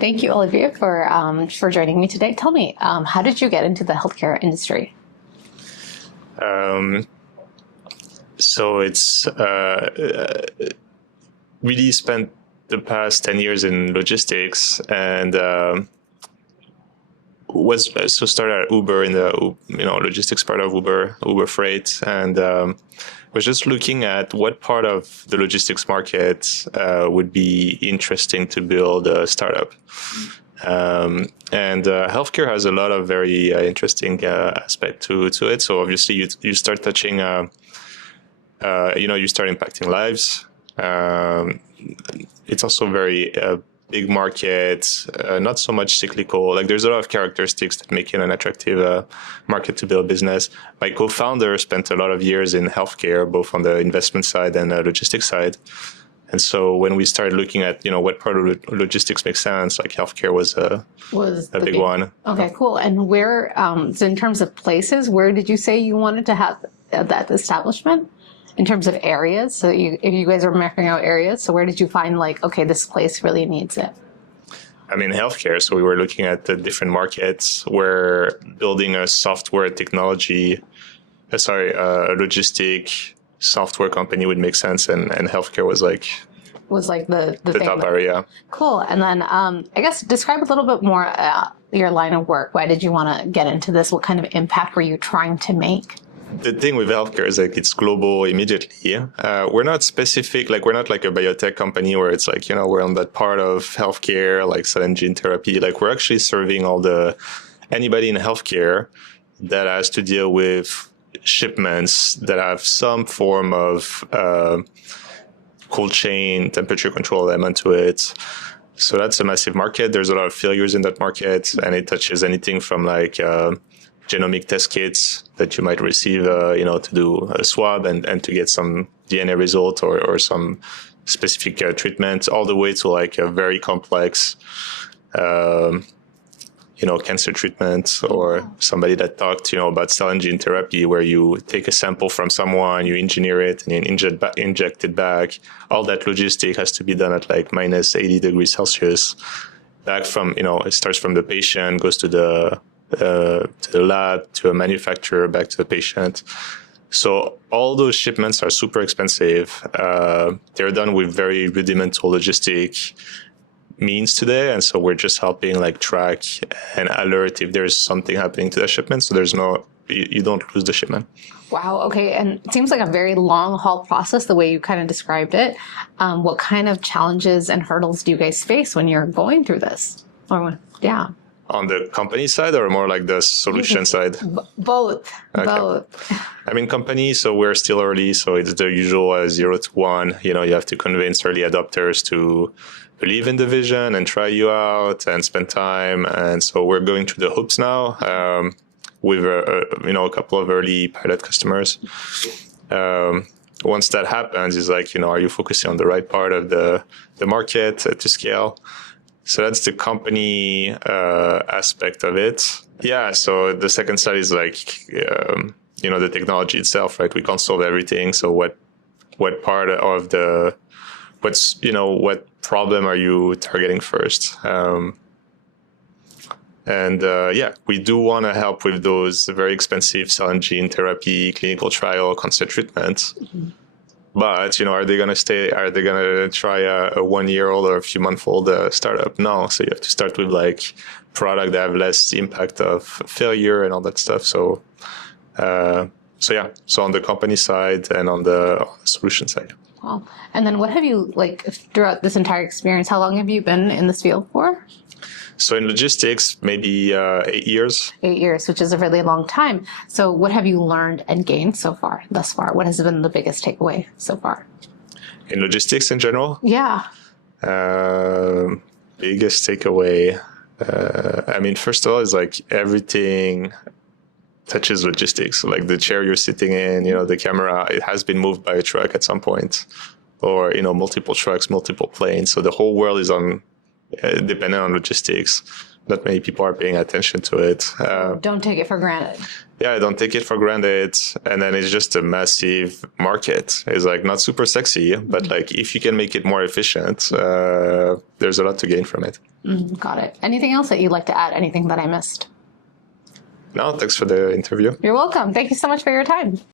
Thank you, Olivier, for joining me today. Tell me, how did you get into the healthcare industry? So it's really spent the past 10 years in logistics and started at Uber in the logistics part of Uber Freight, and was just looking at what part of the logistics market would be interesting to build a startup. And healthcare has a lot of very interesting aspect to it. So obviously you start touching, you start impacting lives. It's also very big market, not so much cyclical. Like there's a lot of characteristics that make it an attractive market to build business. My co-founder spent a lot of years in healthcare, both on the investment side and logistics side. And so when we started looking at, what part of logistics makes sense, like healthcare was a big one. Okay, cool. And where, so in terms of places, where did you say you wanted to have that establishment? In terms of areas, so if you guys are mapping out areas, so where did you find okay, this place really needs it? I mean, healthcare. So we were looking at the different markets where building a software technology, a logistic software company would make sense, and healthcare was the top area. Cool. And then I guess describe a little bit more your line of work. Why did you want to get into this? What kind of impact were you trying to make? The thing with healthcare is it's global immediately. We're not specific, we're not like a biotech company where it's we're on that part of healthcare, like cell and gene therapy. We're actually serving anybody in healthcare that has to deal with shipments that have some form of cold chain temperature control element to it. So that's a massive market. There's a lot of failures in that market, and it touches anything from genomic test kits that you might receive, to do a swab and to get some DNA result or some specific treatment, all the way to a very complex, cancer treatment, or somebody that talked, about cell and gene therapy, where you take a sample from someone, you engineer it, and then inject it back. All that logistic has to be done at minus 80 degrees Celsius. Back from, it starts from the patient, goes to the lab, to a manufacturer, back to the patient. So all those shipments are super expensive. They're done with very rudimental logistic means today. And so we're just helping track and alert if there's something happening to the shipment. So you don't lose the shipment. Wow. Okay. And it seems like a very long haul process, the way you kind of described it. What kind of challenges and hurdles do you guys face when you're going through this? Yeah. On the company side, or more like the solution side? Both. Okay. Both. I mean, company, so we're still early, so it's the usual 0 to 1. You have to convince early adopters to believe in the vision and try you out and spend time. And so we're going through the hoops now with a couple of early pilot customers. Once that happens, is are you focusing on the right part of the market to scale? So that's the company aspect of it. Yeah. So the second side is the technology itself, right? We can't solve everything. So what part of what problem are you targeting first? We do want to help with those very expensive cell and gene therapy, clinical trial, cancer treatments. Mm-hmm. But, are they going to try a 1-year-old or a few month old startup? No. So you have to start with product that have less impact of failure and all that stuff. So on the company side and on the solution side. Wow. And then what have you, throughout this entire experience, how long have you been in this field for? So in logistics, maybe 8 years. 8 years, which is a really long time. So what have you learned and gained thus far? What has been the biggest takeaway so far? In logistics in general? Yeah. Biggest takeaway. First of all, is everything touches logistics. So the chair you're sitting in, the camera, it has been moved by a truck at some point, or, multiple trucks, multiple planes. So the whole world is on depending on logistics. Not many people are paying attention to it. Don't take it for granted. Yeah, I don't take it for granted. And then it's just a massive market. It's like not super sexy, but like if you can make it more efficient, there's a lot to gain from it. Got it. Anything else that you'd like to add? Anything that I missed? No, thanks for the interview. You're welcome. Thank you so much for your time.